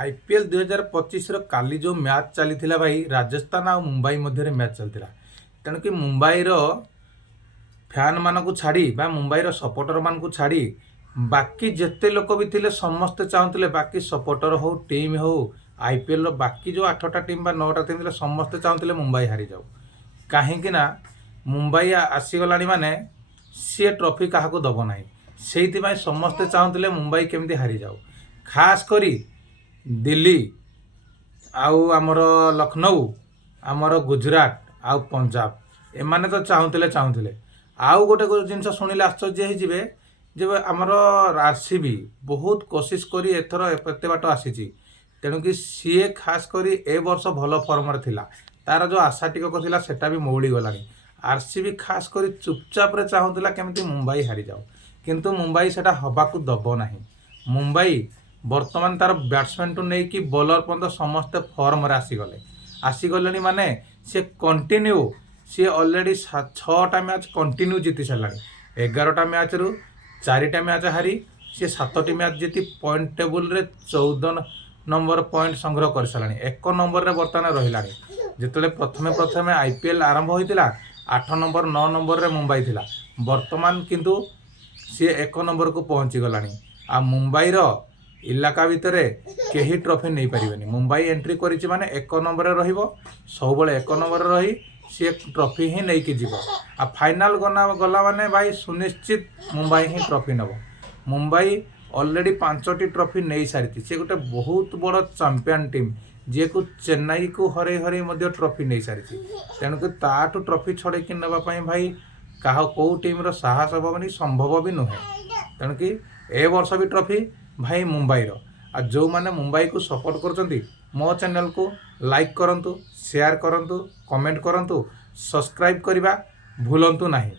IPL 2025 काली जो match चली भाई राजस्थान आ मुंबई मध्य मैच चलता तेणुक मुंबईर फैन मान को छाड़ी मुंबईर सपोर्टर मान को छाड़ी बाकी जिते लोक भी थे समस्ते चाहूले बाकी सपोर्टर हो टीम हो आईपीएल बाकी जो 8टा टीम 9टा टीम थे समस्ते चाहूले मुंबई हारी जाऊ कहीं मुंबई आसीगला माने सी ट्रॉफी क्या दब ना से समस्ते चाहूले मुंबई केमती हारी जाऊ खास करी दिल्ली आउ आमर लखनऊ आमर गुजरात आउ पंजाब एमाने तो चाहूले आउ गोटे जिन शुणिले आश्चर्य होइजिबे जे आमर आरसीबी बहुत कोशिश करी एथर एते बाट आसीची तेणुक सीए खास करी ए वर्ष भल फर्म थिला तार जो आशा टिकक थिला सेटा भी मौली गलानी आरसीबी खास करी चुपचाप रे चाहूला केमती मुंबई हारी जाऊ किंतु मुंबई सेटा हबाकू दब नाही मुंबई बर्तमान तार बैट्समैन टू नहीं कि बॉलर पर्यंत समस्ते फर्म आसीगले माने सी कंटिन्यू सी ऑलरेडी 6टा मैच कंटिन्यू जीति सारा 11टा मैच रु 4टा मैच हारी सी 7टी मैच जीति पॉइंट टेबुल रे 14 नंबर पॉइंट संग्रह कर सारा 1 नंबर रे बर्तमान रहा जिते प्रथमे आईपीएल आरंभ होता 8 नंबर 9 नंबर रे मुंबई थिला बर्तमान किंतु सी 1 नंबर को पहुँची गलानी आ मुंबईर इलाका भितर कहीं ट्रॉफी नहीं पारे मुंबई एंट्री करिछि माने 1 नंबर रहिबो सब 1 नंबर रही सी ट्रॉफी ही नहीं कि जीव आ फाइनाल गला माने भाई सुनिश्चित मुंबई ही ट्रॉफी नब मुंबई ऑलरेडी 5टी ट्रॉफी नहीं सारी सी गोटे बहुत बड़ चैंपियन टीम जी को चेन्नई को हरे हरे मध्य ट्रॉफी नहीं सारी तेणुक ताठू ट्रॉफी छड़े कि नापी भाई क्या कौ टीम साहस हेनी संभव भी नुहे तेणुक ए वर्ष भी ट्रॉफी भाई मुंबईर आ जो मैंने मुंबई को सपोर्ट कर मो चैनल को लाइक करंतु शेयर करंतु कमेंट करंतु सब्सक्राइब करने भूलंतु नहीं।